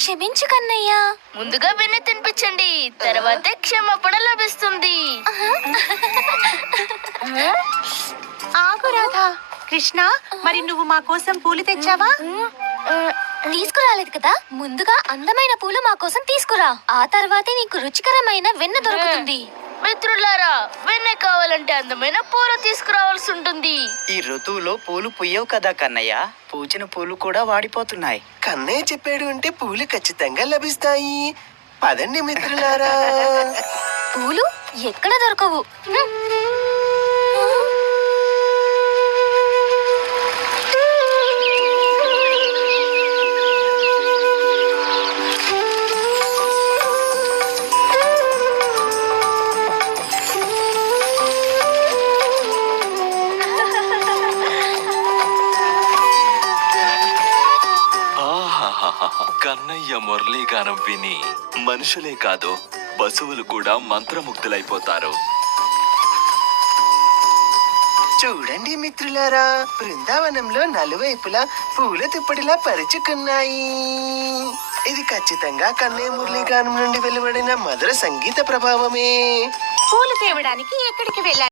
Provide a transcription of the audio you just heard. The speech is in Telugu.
క్షమించు కన్నయ్య. ముందుగా వెన్న తినిపించండి, తర్వాత క్షమాపణ లభిస్తుంది. ఆగు రాధా. కృష్ణ, మరి నువ్వు మా కోసం పూలు తెచ్చావా? తీసుకురాలేదు కదా. ముందుగా అందమైన పూలు మా కోసం తీసుకురా. ఆ తర్వాతే నీకు రుచికరమైన వెన్న దొరుకుతుంది. మిత్రులారా, వెన్న కావాలంటే అందమైన పూలు తీసుకురావాల్సి ఉంటుంది. ఈ ఋతువులో పూలు పుయ్యవు కదా కన్నయ్య. పూచిన పూలు కూడా వాడిపోతున్నాయి. కన్నయ్య చెప్పాడు అంటే పూలు ఖచ్చితంగా లభిస్తాయి. పదండి మిత్రులారా. పూలు ఎక్కడ దొరకవు. కన్నయ్య మురళీగానం విని మనుషులే కాదు, పశువులు కూడా మంత్రముగ్ధులైపోతారు. చూడండి మిత్రులారా, బృందావనంలో నలువైపులా పూల తుప్పటిలా పరుచుకున్నాయి. ఇది ఖచ్చితంగా కన్నయ్య మురళీగానం నుండి వెలువడిన మధుర సంగీత ప్రభావమే. పూలు తేవడానికి ఎక్కడికి వెళ్ళాలి?